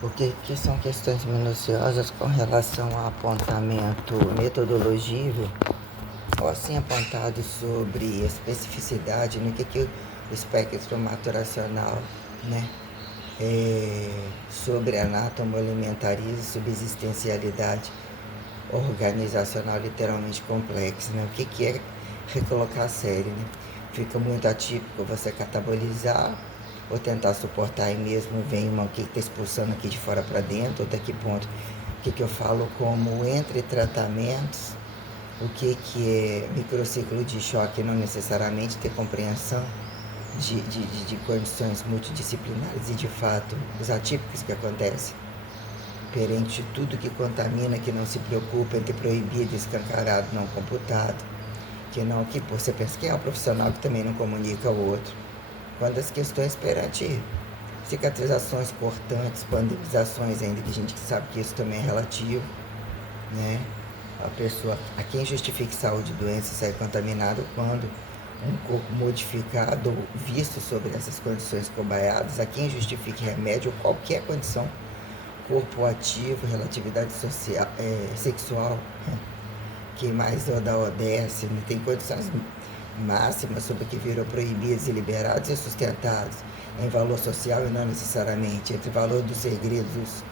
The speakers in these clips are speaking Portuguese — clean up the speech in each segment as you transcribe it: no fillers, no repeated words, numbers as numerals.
O que são questões minuciosas com relação ao apontamento metodológico, ou assim apontado sobre especificidade no que o espectro maturacional, né? Sobre anatomo-alimentarismo, subsistencialidade organizacional literalmente complexa, né? O que é recolocar a série, né? Fica muito atípico você catabolizar ou tentar suportar aí mesmo, vem o que está expulsando aqui de fora para dentro, ou até que ponto, o que eu falo como entre tratamentos, o que é microciclo de choque, não necessariamente ter compreensão de condições multidisciplinares e de fato os atípicos que acontecem perante tudo que contamina, que não se preocupa em ter proibido, escancarado, não computado, que não, que você pensa que é um profissional que também não comunica ao outro. Quando as questões perante cicatrizações cortantes, pandemizações, ainda que a gente sabe que isso também é relativo, né? A pessoa, a quem justifique saúde e doença sair contaminado quando um corpo modificado ou visto sobre essas condições cobaiadas, a quem justifique remédio ou qualquer condição, corpo ativo, relatividade social, sexual, que mais da ODS, né? Tem condições máximas sobre o que virou proibidos e liberados e sustentados em valor social e não necessariamente entre valor dos segredos,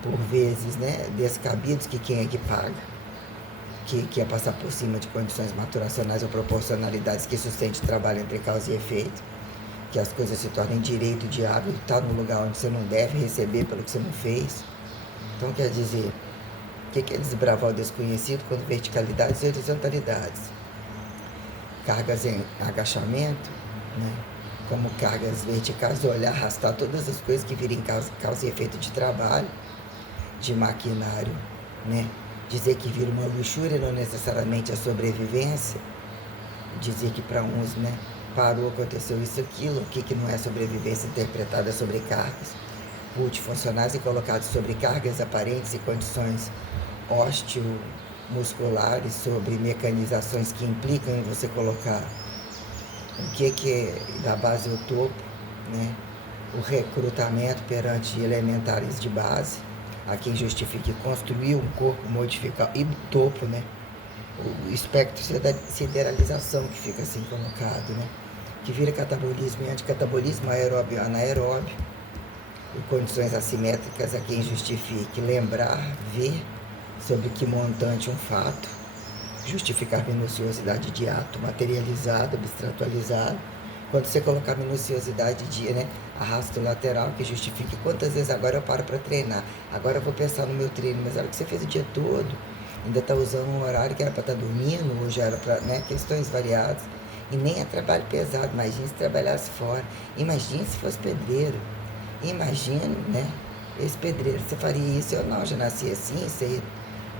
por vezes, né, descabidos, que quem é que paga, que é passar por cima de condições maturacionais ou proporcionalidades que sustente o trabalho entre causa e efeito, que as coisas se tornem direito de hábito, está no lugar onde você não deve receber pelo que você não fez. Então, quer dizer, o que é desbravar o desconhecido quando verticalidades e horizontalidades? Cargas em agachamento, né? Como cargas verticais, olhar, arrastar todas as coisas que virem causa e efeito de trabalho, de maquinário, né? Dizer que vira uma luxúria, não necessariamente a sobrevivência. Dizer que para uns, né, parou, aconteceu isso, aquilo, o que não é sobrevivência interpretada sobre cargas multifuncionais e colocados sobre cargas aparentes e condições osteomusculares, sobre mecanizações que implicam em você colocar o que é da base ao topo, né? O recrutamento perante elementares de base, a quem justifique construir um corpo modificado, e topo, né? O espectro de sideralização que fica assim colocado, né? Que vira catabolismo e anticatabolismo, aeróbio e anaeróbio, e condições assimétricas a quem justifique lembrar, ver sobre que montante um fato, justificar minuciosidade de ato materializado, abstratualizado. Quando você colocar minuciosidade de, né, arrasto lateral, que justifique quantas vezes agora eu paro para treinar, agora eu vou pensar no meu treino, mas olha o que você fez o dia todo, ainda está usando um horário que era para estar dormindo, ou já era para, né, questões variadas, e nem é trabalho pesado. Imagina se trabalhasse fora, imagina se fosse pedreiro, imagina, né, esse pedreiro, você faria isso? Eu não, já nasci assim, isso aí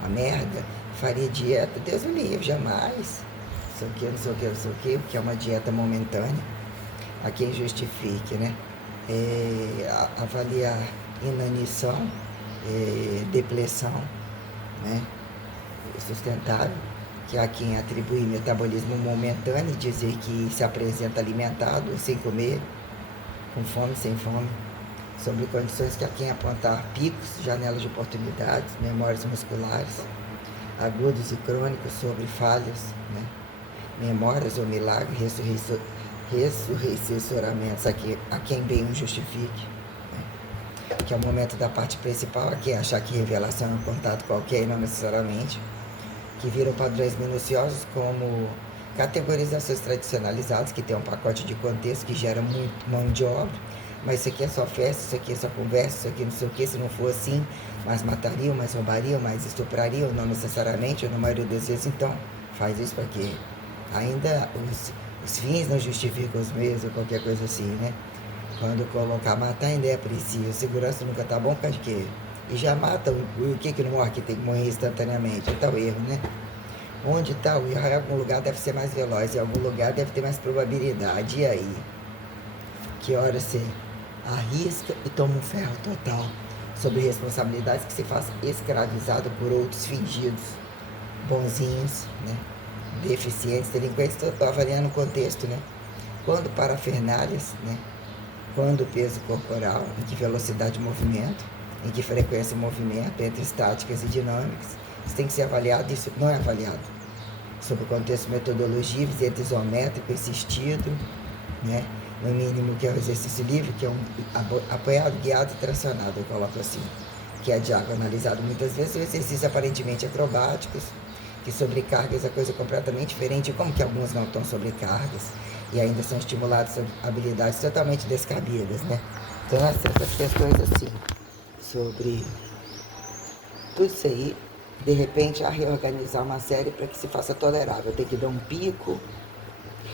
uma merda, faria dieta, Deus me livre, jamais, não sei o que, não sei o que, não sei o que, porque é uma dieta momentânea, a quem justifique, né? Avaliar inanição, depressão, né? Sustentável, que há quem atribui metabolismo momentâneo e dizer que se apresenta alimentado, sem comer, com fome, sem fome, sobre condições que há quem apontar picos, janelas de oportunidades, memórias musculares, agudos e crônicos, sobre falhas, né? Memórias ou milagres, ressuscitoramentos a quem bem o justifique, né? Que é o momento da parte principal, a quem achar que revelação é um contato qualquer e não necessariamente, que viram padrões minuciosos como categorizações tradicionalizadas, que tem um pacote de contexto que gera muito mão de obra, mas isso aqui é só festa, isso aqui é só conversa, isso aqui não sei o que, se não for assim, mais matariam, mais roubariam, mais estuprariam, não necessariamente, ou na maioria das vezes, então faz isso para quê? Ainda os fins não justificam os meios, ou qualquer coisa assim, né? Quando colocar matar ainda é preciso, segurança nunca tá bom, por causa de quê? E já mata o que não morre, que tem que morrer instantaneamente, então o erro, né? Onde está o erro? Em algum lugar deve ser mais veloz, em algum lugar deve ter mais probabilidade, e aí? Que hora você arrisca e toma um ferro total sobre responsabilidades que se faz escravizado por outros fingidos, bonzinhos, né? Deficientes, delinquentes, estou avaliando o contexto, né? Quando parafernálias, né? Quando peso corporal, em que velocidade de movimento, em que frequência o movimento, entre estáticas e dinâmicas. Isso tem que ser avaliado, isso não é avaliado. Sob o contexto metodologia, visita isométrico assistido, né? No mínimo, que é o exercício livre, que é um apoiado, guiado e tracionado, eu coloco assim, que é analisado muitas vezes, ou exercícios aparentemente acrobáticos, que sobrecargas é coisa completamente diferente, como que alguns não estão sobrecargas e ainda são estimulados sobre habilidades totalmente descabidas, né? Então, essas questões assim, sobre tudo isso aí, de repente, a reorganizar uma série para que se faça tolerável. Tem que dar um pico.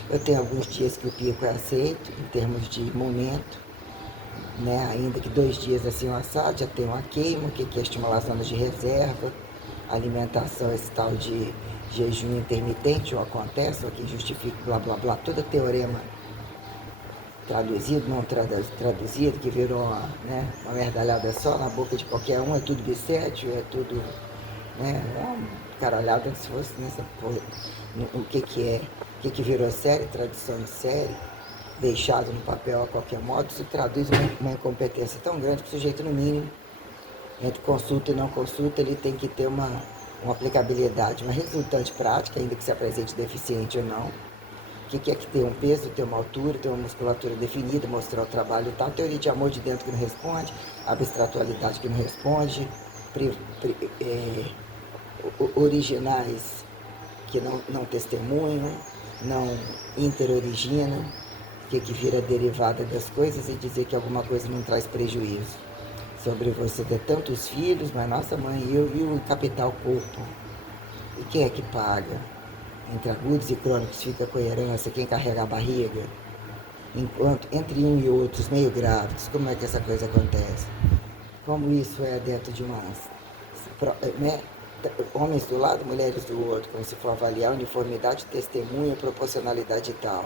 Eu tenho alguns dias que o pico é aceito, em termos de momento, né? Ainda que 2 dias assim um assado, já tem uma queima, que é estimular zonas de reserva, alimentação, esse tal de jejum intermitente, ou acontece, ou que justifica, blá blá blá, todo teorema traduzido, não traduzido, que virou uma merdalhada só na boca de qualquer um, é tudo bissétio, é tudo, né, uma caralhada se fosse nessa porra. O que virou série, tradução de série, deixado no papel a qualquer modo, se traduz uma incompetência tão grande que o sujeito, no mínimo, entre consulta e não consulta, ele tem que ter uma aplicabilidade, uma resultante prática, ainda que se apresente deficiente ou não. O que é que tem um peso, tem uma altura, tem uma musculatura definida, mostrar o trabalho e tal, teoria de amor de dentro que não responde, abstratualidade que não responde, originais que não testemunham, não interoriginam, que vira derivada das coisas, e dizer que alguma coisa não traz prejuízo. Sobre você ter tantos filhos, mas nossa mãe, eu e o capital corpo. E quem é que paga? Entre agudos e crônicos fica com a herança, quem carrega a barriga? Enquanto entre um e outros meio grávidos, como é que essa coisa acontece? Como isso é dentro de uma, né? Homens do lado, mulheres do outro, como se for avaliar uniformidade, testemunha, proporcionalidade e tal.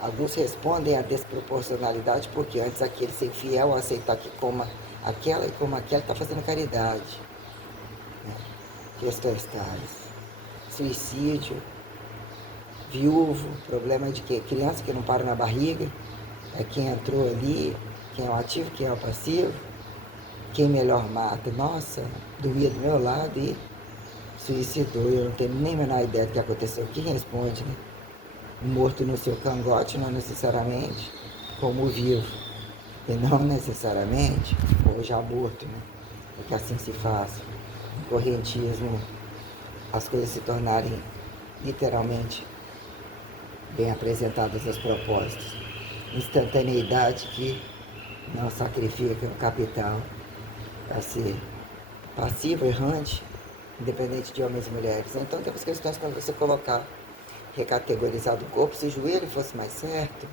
Alguns respondem à desproporcionalidade porque antes aquele ser fiel a aceitar que coma aquela e coma aquela está fazendo caridade. Né? Questões tais. Suicídio, viúvo, problema de que criança que não para na barriga, é quem entrou ali, quem é o ativo, quem é o passivo, quem melhor mata. Nossa, dormia do meu lado e suicidou, eu não tenho nem a menor ideia do que aconteceu. Quem responde, né? Morto no seu cangote, não necessariamente como vivo, e não necessariamente ou já morto, né? Porque assim se faz. No correntismo, as coisas se tornarem literalmente bem apresentadas aos propósitos. Instantaneidade que não sacrifica o capital a ser passivo, errante, independente de homens e mulheres. Então temos questões para você colocar, recategorizar do corpo, se o joelho fosse mais certo,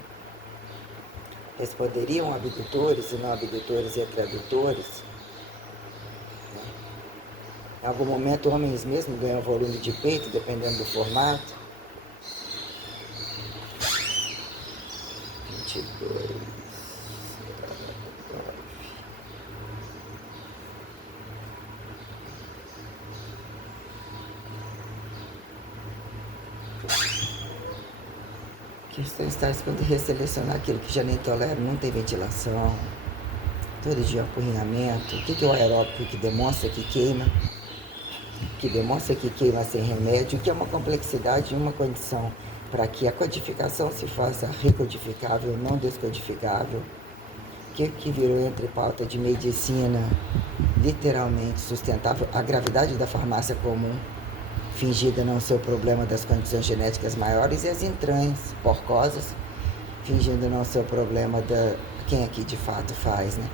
responderiam abdutores e não abdutores entre adutores. Em algum momento, homens mesmo ganham volume de peito, dependendo do formato. 22. Questões tais quando resselecionar aquilo que já nem tolera, não tem ventilação, todo dia apurrinhamento. O que é o aeróbico que demonstra que queima? Que demonstra que queima sem remédio, que é uma complexidade e uma condição para que a codificação se faça recodificável, não descodificável. Que virou entre pauta de medicina literalmente sustentável, a gravidade da farmácia comum, fingida não ser o problema das condições genéticas maiores, e as entranhas porcosas, fingindo não ser o problema da quem aqui de fato faz, né?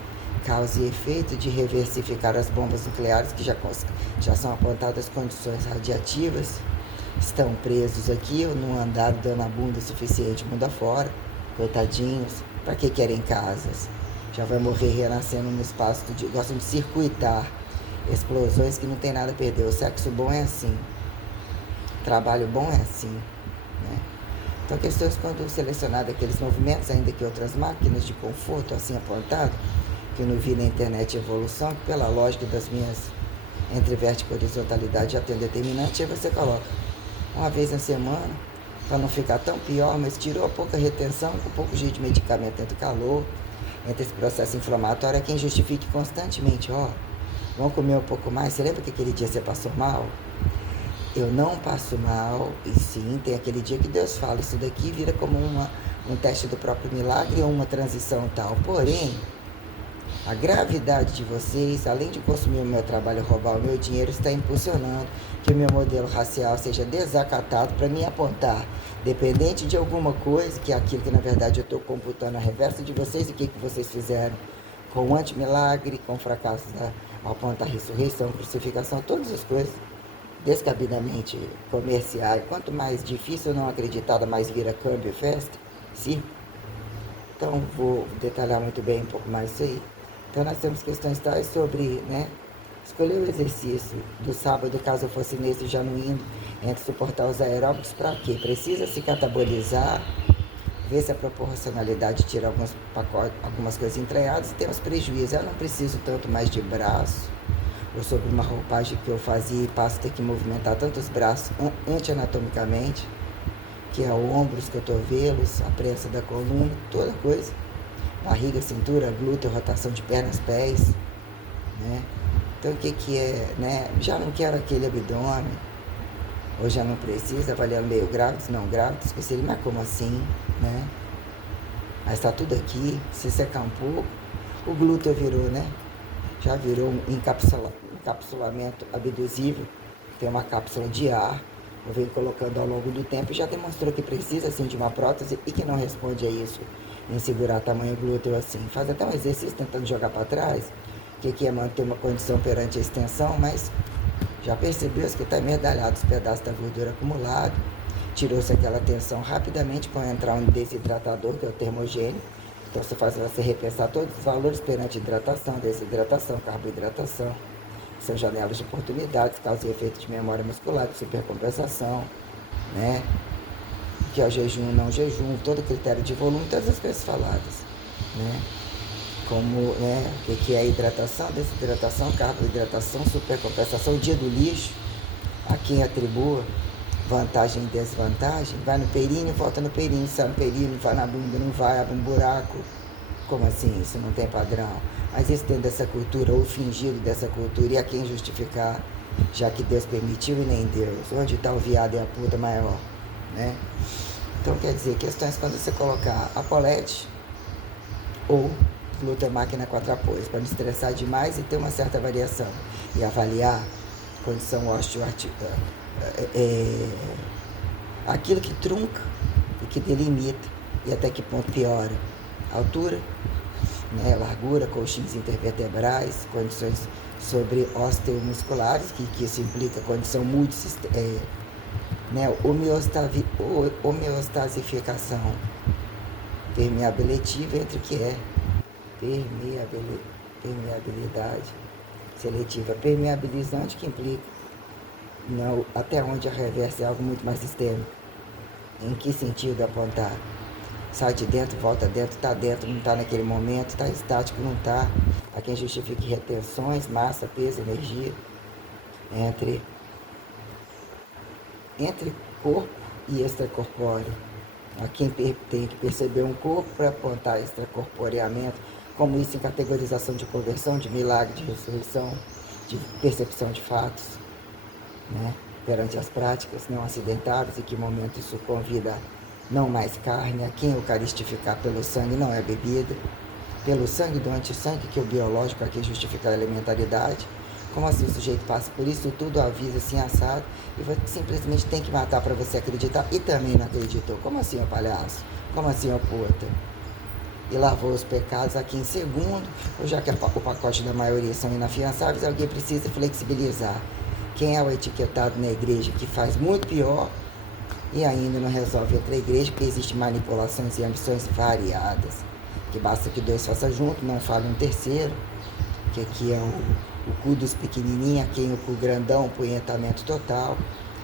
Causa e efeito de reversificar as bombas nucleares que já são apontadas condições radiativas, estão presos aqui ou não andaram dando a bunda suficiente mundo afora, coitadinhos, para que querem casas? Já vai morrer renascendo no espaço, gostam de circuitar explosões que não tem nada a perder. O sexo bom é assim, trabalho bom é assim, né? Então, questões quando selecionado aqueles movimentos, ainda que outras máquinas de conforto, assim apontado, que eu não vi na internet evolução, que pela lógica das minhas entre vértice e horizontalidade já tem determinante, aí você coloca uma vez na semana, para não ficar tão pior, mas tirou a pouca retenção, com pouco jeito de medicamento dentro do calor, entre esse processo inflamatório é quem justifique constantemente, ó, vamos comer um pouco mais. Você lembra que aquele dia você passou mal? Eu não passo mal, e sim, tem aquele dia que Deus fala, isso daqui vira como um teste do próprio milagre ou uma transição tal. Porém, a gravidade de vocês, além de consumir o meu trabalho e roubar o meu dinheiro, está impulsionando que o meu modelo racial seja desacatado para me apontar, dependente de alguma coisa, que é aquilo que na verdade eu estou computando a reversa de vocês, e o que vocês fizeram com o antimilagre, com o fracasso da apontar a ressurreição, crucificação, todas as coisas descabidamente comerciais. Quanto mais difícil não acreditada, mais vira câmbio e festa. Sim. Então vou detalhar muito bem um pouco mais isso aí. Então nós temos questões tais sobre, né, escolher o exercício do sábado, caso eu fosse nesse já não indo, entre suportar os aeróbicos, para quê? Precisa se catabolizar, ver se a proporcionalidade tira alguns pacotes, algumas coisas entranhadas, e temos prejuízos. Eu não preciso tanto mais de braço, ou sobre uma roupagem que eu fazia e passo a ter que movimentar tantos braços anti-anatomicamente, que é ombros, cotovelos, a prensa da coluna, toda coisa. Barriga, cintura, glúteo, rotação de pernas, pés, né? Então o que é, né? Já não quero aquele abdômen, ou já não precisa, avaliando meio grávidos, não grávidos, que seria, mas como assim, né? Mas tá tudo aqui, se secar um pouco, o glúteo virou, né? Já virou um encapsulamento abdusível, tem uma cápsula de ar, eu venho colocando ao longo do tempo e já demonstrou que precisa assim de uma prótese e que não responde a isso em segurar tamanho glúteo assim. Faz até um exercício tentando jogar para trás, que é manter uma condição perante a extensão, mas já percebeu que está medalhado os pedaços da gordura acumulado, tirou-se aquela tensão rapidamente com entrar um desidratador, que é o termogênico. Então você faz você repensar todos os valores perante hidratação, desidratação, carboidratação. São janelas de oportunidades, causa e efeito de memória muscular, de supercompensação, né? Que é o jejum, não jejum, todo critério de volume, todas as coisas faladas, né? Como, né, o que é hidratação, desidratação, carboidratação, supercompensação, dia do lixo, a quem atribua vantagem e desvantagem, vai no períneo, volta no períneo, sai no períneo, vai na bunda, não vai, abre um buraco. Como assim? Isso não tem padrão. Mas isso dentro dessa cultura, ou fingido dessa cultura, e a quem justificar, já que Deus permitiu e nem Deus. Onde está o viado e a puta maior, né? Então quer dizer, questões quando você colocar a polete ou glúteo máquina 4 apoios, para não estressar demais e ter uma certa variação. E avaliar condição osteoarticular, aquilo que trunca e que delimita, e até que ponto piora. Altura, né, largura, colchões intervertebrais, condições sobre osteomusculares, que isso implica condição multissistêmica, né, homeostasificação permeabilitiva, entre o que é permeabilidade seletiva, permeabilizante, que implica não, até onde a reversa é algo muito mais sistêmico. Em que sentido apontar? Sai de dentro, volta dentro, está dentro, não está naquele momento, está estático, não está. A quem justifique retenções, massa, peso, energia, entre corpo e extracorpóreo. A quem tem que perceber um corpo para apontar extracorporeamento, como isso em categorização de conversão, de milagre, de ressurreição, de percepção de fatos, né? Perante as práticas não acidentadas, e que momento isso convida não mais carne, a quem eucaristificar pelo sangue não é bebida, pelo sangue do antissangue, que é o biológico, a quem justifica a elementaridade. Como assim o sujeito passa por isso tudo, avisa assim assado, e você simplesmente tem que matar para você acreditar, e também não acreditou. Como assim, ó palhaço? Como assim, ó puta? E lavou os pecados aqui em segundo, ou já que o pacote da maioria são inafiançáveis, alguém precisa flexibilizar. Quem é o etiquetado na igreja que faz muito pior e ainda não resolve outra igreja, porque existem manipulações e ambições variadas, que basta que dois façam junto, não fale um terceiro, que aqui é o cu dos pequenininhos, quem o cu grandão, o punhetamento total,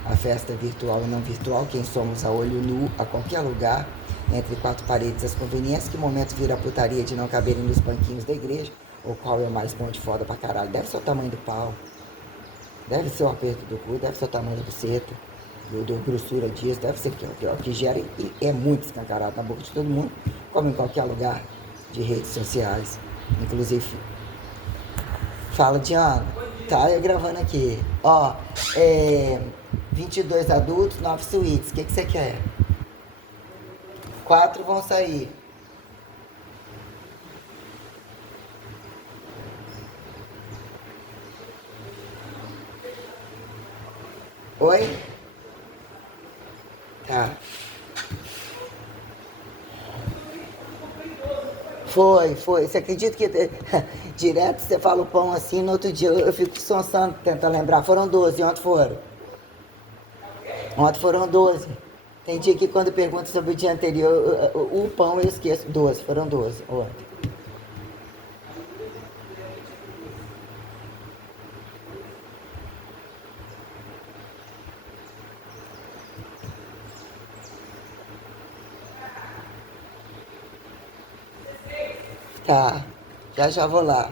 a festa virtual e não virtual, quem somos a olho nu, a qualquer lugar, entre quatro paredes as conveniências, que momento vira a putaria de não caberem nos banquinhos da igreja, ou qual é o mais bom de foda pra caralho, deve ser o tamanho do pau, deve ser o aperto do cu, deve ser o tamanho da buceta, do grossura disso, deve ser que gera e é muito escancarado na boca de todo mundo, como em qualquer lugar. de redes sociais. Inclusive, fala, Diana. Tá, eu gravando aqui. Ó, 22 adultos, 9 suítes. O que você quer? 4 vão sair. Oi? Tá. Foi. Você acredita que direto você fala o pão assim, no outro dia eu fico sonsando, tentando lembrar. Foram 12, ontem foram. Ontem foram 12. Tem dia que quando pergunta sobre o dia anterior, o pão eu esqueço. 12, foram 12 ontem. Tá, já vou lá.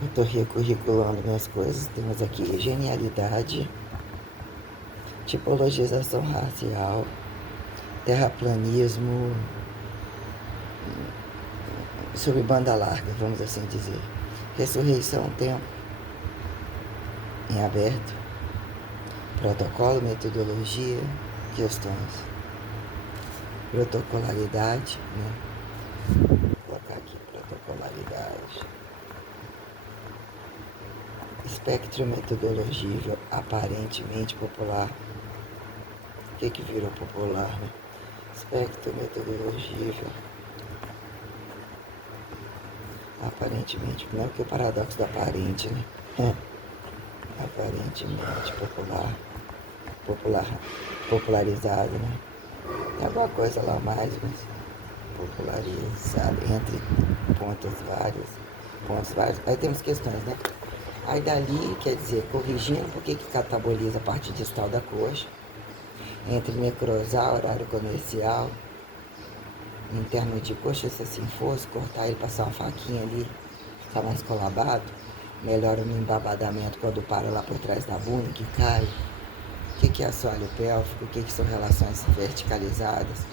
Eu tô recurriculando minhas coisas. Temos aqui genialidade, tipologização racial, terraplanismo, sobre banda larga, vamos assim dizer. Ressurreição, tempo em aberto, protocolo, metodologia, questões, protocolaridade, né? Vou colocar aqui protocolaridade, espectro, metodologia, aparentemente popular. O que virou popular, né? Espectro, metodologia, aparentemente, não é que o paradoxo do aparente, né? Aparentemente popular, popularizado, né? Tem alguma coisa lá mais, mas popularizado, entre pontos vários. Aí temos questões, né? Aí dali, quer dizer, corrigindo por que cataboliza a parte distal da coxa, entre necrosar, horário comercial, interno de coxa, se assim fosse, cortar ele, passar uma faquinha ali, ficar mais colabado, melhora no embabadamento quando para lá por trás da bunda, que cai. O que é assoalho pélvico? O que são relações verticalizadas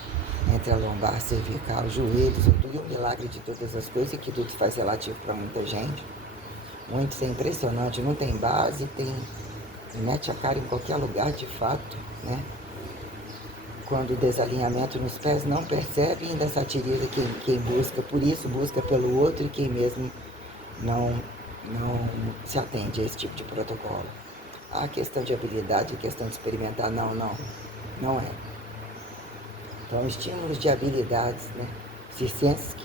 entre a lombar, cervical, joelhos, tudo um milagre de todas as coisas, que tudo faz relativo para muita gente. Muito, isso é impressionante, não tem base, mete a cara em qualquer lugar de fato, né? Quando o desalinhamento nos pés não percebe, ainda satiriza quem busca por isso, busca pelo outro, e quem mesmo não se atende a esse tipo de protocolo. A questão de habilidade, a questão de experimentar, não é. Então, estímulos de habilidades, né? Circenses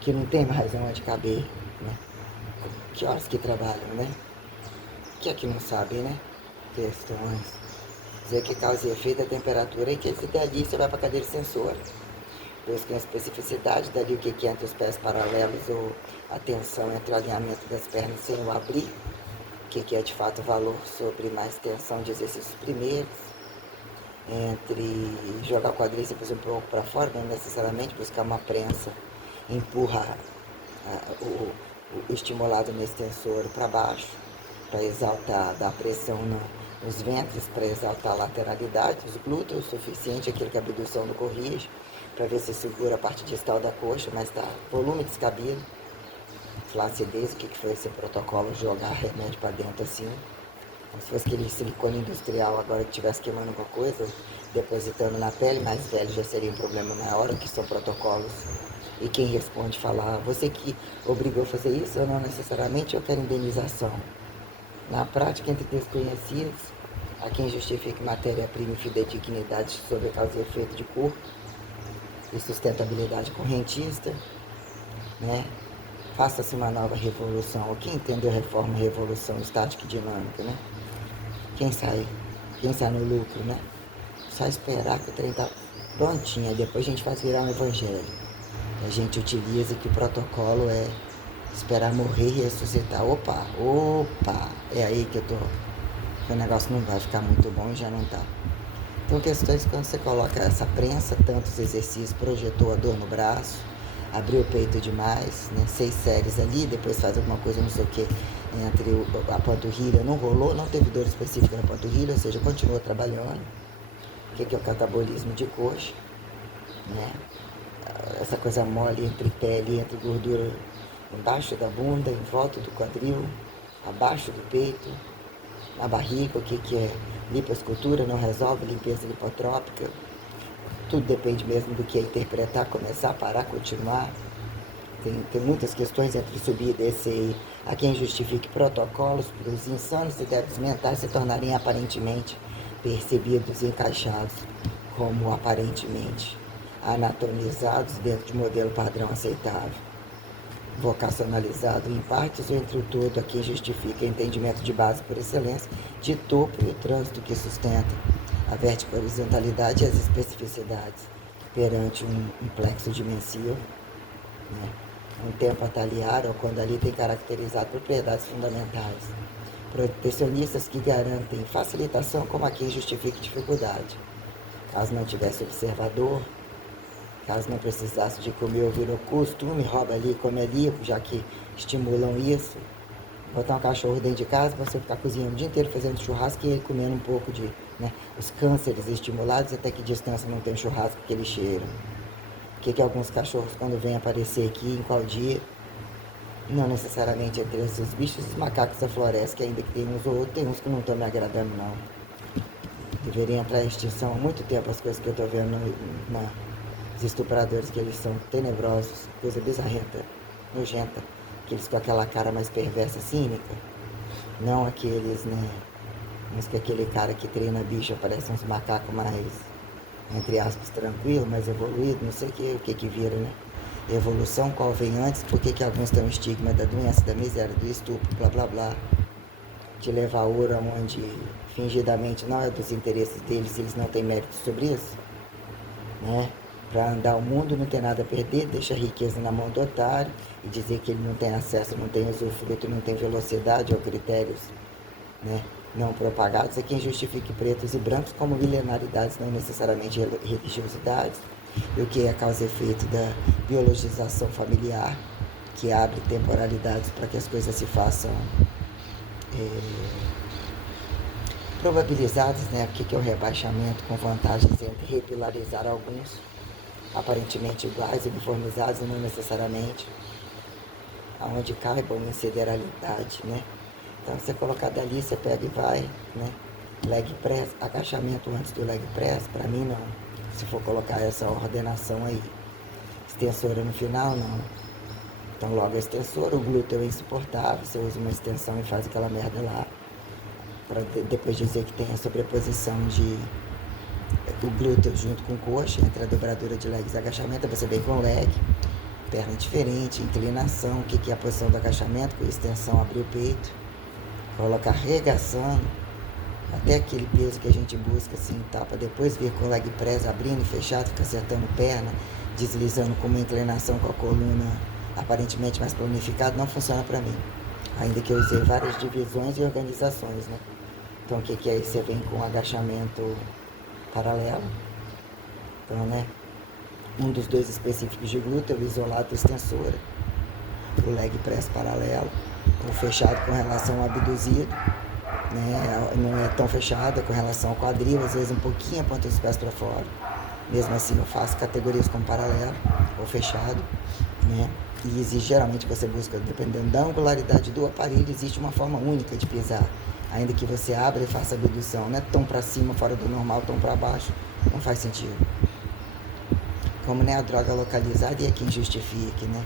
que não tem mais onde caber, né? Que horas que trabalham, né? Que é que não sabem, né? Questões. Dizer que causa e efeito da temperatura, e que dali você vai para a cadeira sensora. Busca a especificidade, dali o que é entre os pés paralelos, ou a tensão entre o alinhamento das pernas sem o abrir. O que é de fato valor sobre mais tensão de exercícios primeiros. Entre jogar o quadríceps um pouco para fora, não necessariamente buscar uma prensa, empurra o estimulado no extensor para baixo, para exaltar, dar pressão nos ventres, para exaltar a lateralidade, os glúteos, o suficiente, aquilo que a abdução não corrige, para ver se segura a parte distal da coxa, mas tá volume descabido, flacidez. O que foi esse protocolo? Jogar remédio para dentro assim, como se fosse aquele silicone industrial agora que estivesse queimando alguma coisa, depositando na pele. Mais velho já seria um problema maior, que são protocolos. E quem responde falar, você que obrigou a fazer isso, ou não necessariamente, eu quero indenização. Na prática, entre desconhecidos, há quem justifique matéria-prima e fidedignidade sobre a causa e efeito de corpo e sustentabilidade correntista, né? Faça-se uma nova revolução. Ou quem entendeu reforma, revolução estática e dinâmica, né? Quem sai no lucro, né? Só esperar que o trem tá prontinho, depois a gente faz virar um evangelho. A gente utiliza que o protocolo é esperar morrer e ressuscitar. Opa, é aí que que o negócio não vai ficar muito bom e já não tá. Então, questões quando você coloca essa prensa, tantos exercícios, projetou a dor no braço, abriu o peito demais, né? 6 séries ali, depois faz alguma coisa, não sei o que, entre a panturrilha, não rolou, não teve dor específica na panturrilha, ou seja, continuou trabalhando. O que é o catabolismo de coxa, né? Essa coisa mole entre pele, entre gordura embaixo da bunda, em volta do quadril, abaixo do peito, na barriga, o que é lipoescultura, não resolve, limpeza lipotrópica. Tudo depende mesmo do que é interpretar, começar, parar, continuar. Tem muitas questões entre subir e descer. Há quem justifique protocolos para os insanos e débeis mentais se tornarem aparentemente percebidos e encaixados como aparentemente anatomizados dentro de modelo padrão aceitável. Vocacionalizado em partes ou entre o todo, a quem justifica entendimento de base por excelência, de topo e o trânsito que sustenta a vertical horizontalidade e as especificidades perante um plexo dimensivo, né? Um tempo ataliar ou quando ali tem caracterizado propriedades fundamentais. Protecionistas que garantem facilitação como a quem justifique dificuldade. Caso não tivesse observador, caso não precisasse de comer ouvir o costume, rouba ali, come ali, já que estimulam isso. Botar um cachorro dentro de casa, você ficar cozinhando o dia inteiro fazendo churrasco e ele comendo um pouco de, né, os cânceres estimulados, até que distância não tem churrasco que ele cheira. O que alguns cachorros, quando vêm aparecer aqui, em qual dia, não necessariamente entre esses bichos, os macacos da floresta, que ainda que tem uns ou outros, tem uns que não estão me agradando, não. Deveriam entrar em extinção há muito tempo as coisas que eu estou vendo os estupradores, que eles são tenebrosos, coisa bizarrenta, nojenta, aqueles com aquela cara mais perversa, cínica, não aqueles, né, mas que aquele cara que treina bicho parece uns macacos mais, entre aspas, tranquilo, mais evoluído, não sei o que vira, né? Evolução, qual vem antes, por que alguns têm o estigma da doença, da miséria, do estupro, blá blá blá, de levar ouro onde fingidamente não é dos interesses deles, eles não têm mérito sobre isso, né? Para andar o mundo, não tem nada a perder, deixa a riqueza na mão do otário e dizer que ele não tem acesso, não tem usufruto, não tem velocidade ou critérios, né, não propagados, é quem justifique pretos e brancos como milenaridades, não necessariamente religiosidades, e o que é causa e efeito da biologização familiar, que abre temporalidades para que as coisas se façam probabilizadas, né? O que é o rebaixamento com vantagens entre repilarizar alguns aparentemente iguais, uniformizados e não necessariamente, aonde caibam em sideralidade, né? Então, você colocar dali, você pega e vai, né? Leg press, agachamento antes do leg press, para mim não. Se for colocar essa ordenação aí. Extensora no final, não. Então, logo a extensora, o glúteo é insuportável, você usa uma extensão e faz aquela merda lá. Para depois dizer que tem a sobreposição de o glúteo junto com coxa, entre a dobradura de legs e agachamento, você vem com leg, perna diferente, inclinação, o que é a posição do agachamento, com extensão, abrir o peito, colocar arregaçando, até aquele peso que a gente busca, assim, tá, para depois vir com o leg press, abrindo e fechado, fica acertando perna, deslizando com uma inclinação com a coluna aparentemente mais planificada, não funciona para mim. Ainda que eu usei várias divisões e organizações, né? Então, o que é isso? Você vem com um agachamento paralelo. Então, né? Um dos dois específicos de glúteo, isolado extensora. O leg press paralelo, o fechado com relação ao abduzido, né? Não é tão fechado com relação ao quadril, às vezes um pouquinho a ponta dos pés para fora. Mesmo assim, eu faço categorias como paralelo ou fechado, né? E existe, geralmente você busca, dependendo da angularidade do aparelho, existe uma forma única de pisar. Ainda que você abra e faça abdução, não é tão para cima, fora do normal, tão para baixo, não faz sentido. Como não é a droga localizada e é quem justifique, né?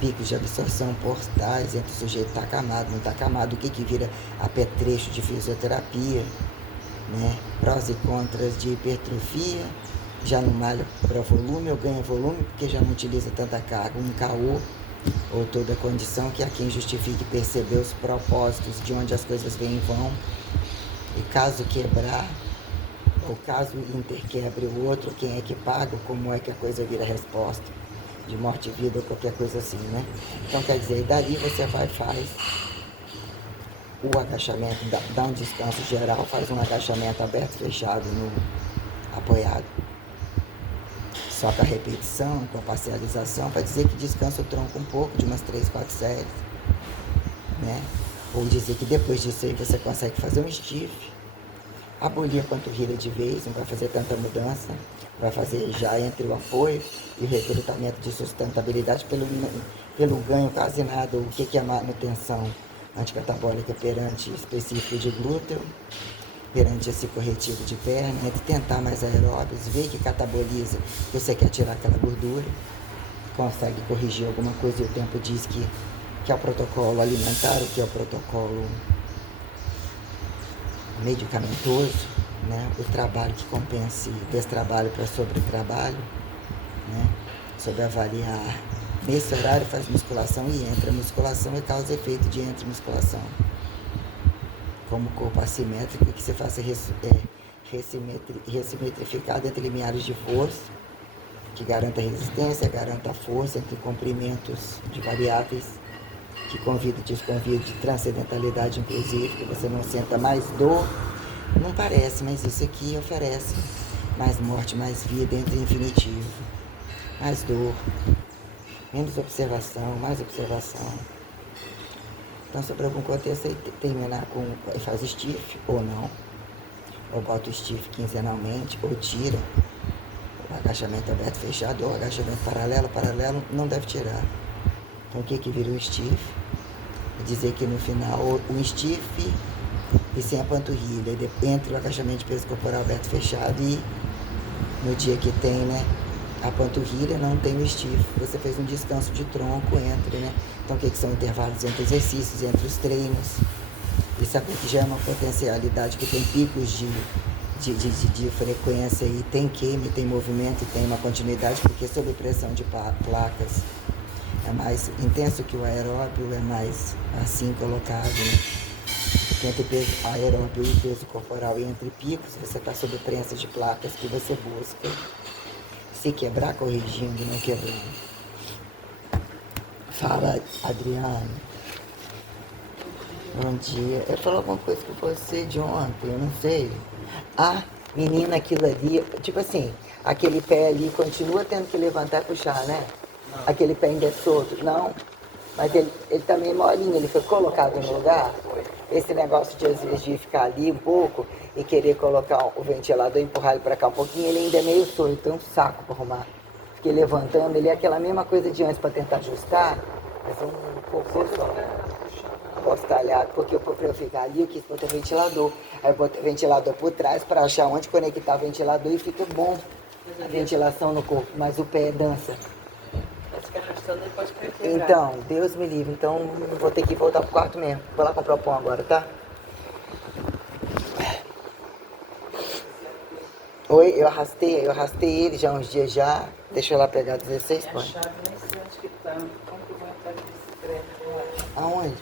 Picos de absorção portais entre o sujeito tá acamado, não tá acamado, o que vira apetrecho de fisioterapia, né? Prós e contras de hipertrofia, já não malha para volume ou ganha volume porque já não utiliza tanta carga, um KO ou toda a condição, que é quem justifique perceber os propósitos de onde as coisas vêm e vão, e caso quebrar, ou caso o Inter quebre o outro, quem é que paga, como é que a coisa vira resposta, de morte e vida ou qualquer coisa assim, né? Então, quer dizer, dali você vai e faz o agachamento, dá um descanso geral, faz um agachamento aberto, fechado, no apoiado. só com a repetição, com a parcialização, para dizer que descansa o tronco um pouco, de umas 3, 4 séries, né? Ou dizer que depois disso aí você consegue fazer um stiff, abolir a panturrilha de vez, não vai fazer tanta mudança, vai fazer já entre o apoio e o recrutamento de sustentabilidade pelo ganho quase nada. O que é manutenção anticatabólica perante específico de glúteo, perante esse corretivo de perna, entre tentar mais aeróbios, ver que cataboliza, que você quer tirar aquela gordura, consegue corrigir alguma coisa e o tempo diz que é o protocolo alimentar, o que é o protocolo medicamentoso, né? O trabalho que compense destrabalho para sobretrabalho, né? Sobre avaliar nesse horário faz musculação e entra musculação e causa efeito de entre musculação, como corpo assimétrico, que você faça ressimetrificado entre limiares de força, que garanta resistência, garanta força entre comprimentos de variáveis, que convida e desconvida de transcendentalidade, inclusive, que você não senta mais dor, não parece, mas isso aqui oferece mais morte, mais vida entre infinitivo, mais dor, menos observação, mais observação. Então, sobre algum contexto, terminar com, faz stiff ou não, ou bota o stiff quinzenalmente, ou tira o agachamento aberto fechado, ou agachamento paralelo não deve tirar. Então, o que vira o stiff? Dizer que no final o stiff e sem a panturrilha, entre o agachamento de peso corporal aberto fechado e no dia que tem, né, a panturrilha, não tem o stiff, você fez um descanso de tronco entre, né? Então o que são intervalos entre exercícios, entre os treinos, e saber que já é uma potencialidade que tem picos de frequência e tem queima, tem movimento e tem uma continuidade, porque sob pressão de placas é mais intenso que o aeróbio, é mais assim colocado, né? Entre peso aeróbio e peso corporal e entre picos, você está sob prensa de placas que você busca se quebrar corrigindo, não quebrando. Fala, Adriane. Bom dia. Eu falo alguma coisa com você de ontem, eu não sei. Ah, menina, aquilo ali, tipo assim, aquele pé ali continua tendo que levantar e puxar, né? Não. Aquele pé ainda é solto. Não, mas ele tá meio molinho, ele foi colocado no lugar. Esse negócio de às vezes de ficar ali um pouco e querer colocar o ventilador, empurrar ele pra cá um pouquinho, ele ainda é meio solto, tem um saco pra arrumar. Fiquei levantando, ele é aquela mesma coisa de antes pra tentar ajustar, mas um pouco só. Postalhado, porque pra eu ficar ali eu quis botar ventilador. Aí eu botei o ventilador por trás para achar onde conectar o ventilador e fica bom a ventilação no corpo, mas o pé dança. Então, Deus me livre, então vou ter que voltar pro quarto mesmo. Vou lá comprar o pão agora, tá? Oi, eu arrastei ele já uns dias já. Deixa eu lá pegar 16 pães. Aonde?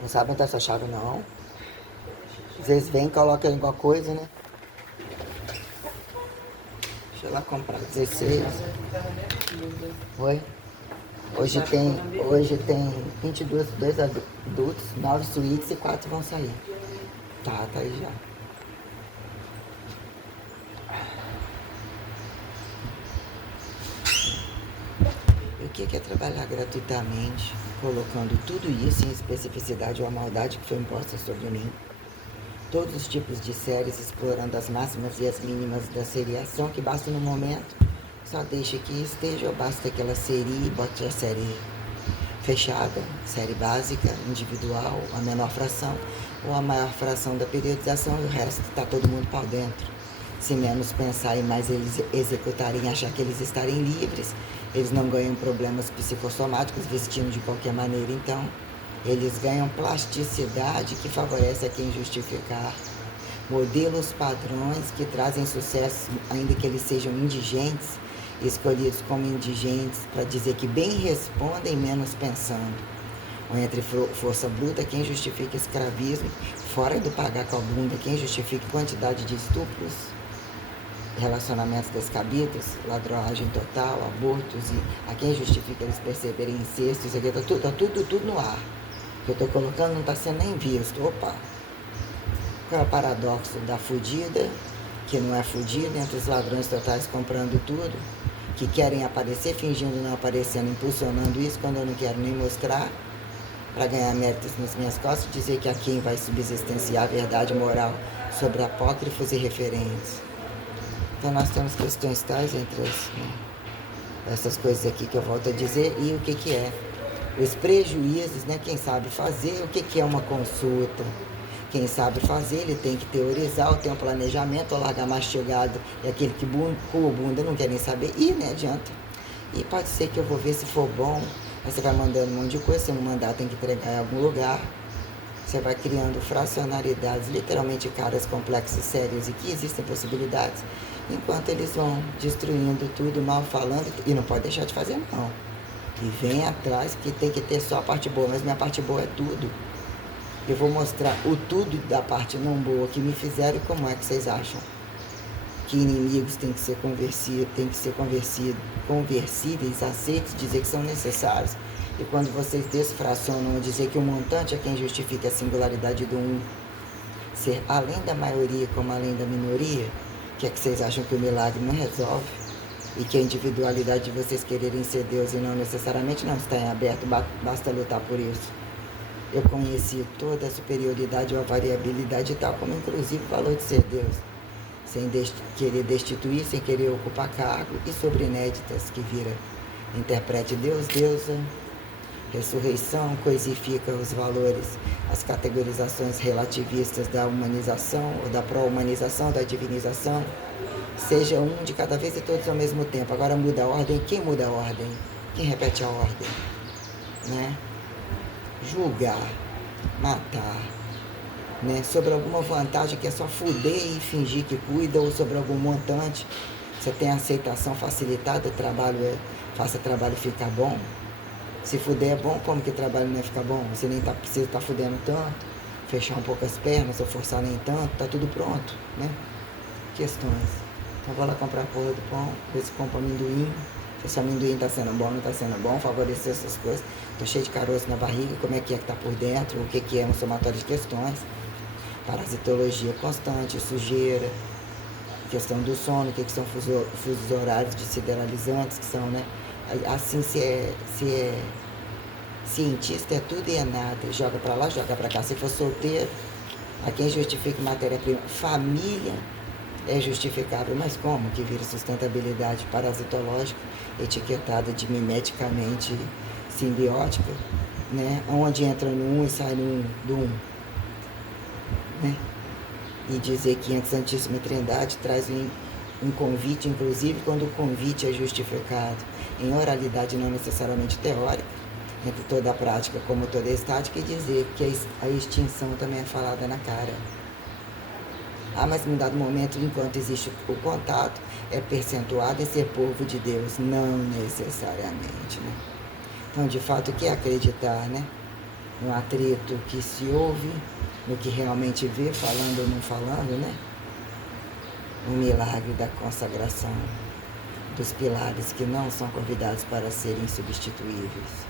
Não sabe onde tá essa chave não. Às vezes vem e coloca alguma coisa, né? Deixa eu lá comprar 16. Oi? Hoje tem 2 adultos, 9 suítes e 4 vão sair. Tá aí já. O que é trabalhar gratuitamente, colocando tudo isso em especificidade ou a maldade que foi imposta sobre mim? Todos os tipos de séries, explorando as máximas e as mínimas da seriação que basta no momento. Só deixe que esteja, ou basta que ela serie e bote a série fechada, série básica, individual, a menor fração, ou a maior fração da periodização e o resto está todo mundo pau dentro. Se menos pensar e mais eles executarem, achar que eles estarem livres, eles não ganham problemas psicossomáticos vestindo de qualquer maneira, então eles ganham plasticidade que favorece a quem justificar. Modelos padrões que trazem sucesso, ainda que eles sejam indigentes, escolhidos como indigentes para dizer que bem respondem menos pensando. Ou entre força bruta, quem justifica escravismo, fora do pagar com a bunda, quem justifica quantidade de estupros, relacionamentos descabidos, ladroagem total, abortos, e a quem justifica eles perceberem incestos, aqui tá tudo no ar. O que eu estou colocando não está sendo nem visto. Opa! Qual é o paradoxo da fudida que não é fudido, entre os ladrões totais comprando tudo, que querem aparecer, fingindo não aparecendo, impulsionando isso quando eu não quero nem mostrar, para ganhar méritos nas minhas costas, dizer que a quem vai subsistenciar a verdade moral sobre apócrifos e referentes. Então nós temos questões tais entre essas coisas aqui que eu volto a dizer, e o que é. Os prejuízos, né? Quem sabe fazer, o que é uma consulta. Quem sabe fazer, ele tem que teorizar, ter um planejamento, largar mastigado, e aquele que com a bunda não quer nem saber, e nem adianta. E pode ser que eu vou ver se for bom, aí você vai mandando um monte de coisa, se não mandar tem que entregar em algum lugar. Você vai criando fracionalidades, literalmente caras complexos, sérios, e que existem possibilidades, enquanto eles vão destruindo tudo, mal falando, e não pode deixar de fazer não. E vem atrás que tem que ter só a parte boa, mas minha parte boa é tudo. Eu vou mostrar o tudo da parte não boa que me fizeram e como é que vocês acham que inimigos têm que ser conversíveis, aceitos, dizer que são necessários. E quando vocês desfracionam dizer que o montante é quem justifica a singularidade do um, ser além da maioria como além da minoria, que é que vocês acham que o milagre não resolve? E que a individualidade de vocês quererem ser Deus e não necessariamente não está em aberto, basta lutar por isso. Eu conheci toda a superioridade ou a variabilidade tal, como inclusive o valor de ser Deus, sem querer destituir, sem querer ocupar cargo, e sobre inéditas que vira. Interprete Deus, deusa, ressurreição, coisifica os valores, as categorizações relativistas da humanização, ou da pró-humanização, da divinização, seja um de cada vez e todos ao mesmo tempo. Agora muda a ordem. Quem muda a ordem? Quem repete a ordem? Né? Julgar, matar, né? Sobre alguma vantagem que é só fuder e fingir que cuida, ou sobre algum montante, você tem aceitação facilitada, o trabalho faça trabalho ficar bom. Se fuder é bom, como que trabalho não ia ficar bom? Você nem precisa estar fudendo tanto, fechar um pouco as pernas, ou forçar nem tanto, tá tudo pronto, né? Questões. Então vou lá comprar a porra do pão, ver se compro amendoim, se esse amendoim tá sendo bom, não tá sendo bom, favorecer essas coisas. Tô cheio de caroço na barriga, como é que tá por dentro, o que é um somatório de questões. Parasitologia constante, sujeira, questão do sono, o que são fusos horários de sideralizantes, que são, né? Assim, se é cientista, é tudo e é nada, joga pra lá, joga pra cá. Se for solteiro, a quem justifica matéria-prima, família, é justificável, mas como que vira sustentabilidade parasitológica, etiquetada de mimeticamente simbiótica, né? Onde entra no um e sai do um, né? E dizer que a Santíssima Trindade traz um convite, inclusive quando o convite é justificado em oralidade não necessariamente teórica, entre toda a prática como toda a estática, e dizer que a extinção também é falada na cara. Ah, mas em dado momento, enquanto existe o contato, é percentuado em ser povo de Deus. Não necessariamente, né? Então, de fato, o que é acreditar, né? No atrito que se ouve, no que realmente vê, falando ou não falando, né? O milagre da consagração dos pilares que não são convidados para serem substituíveis.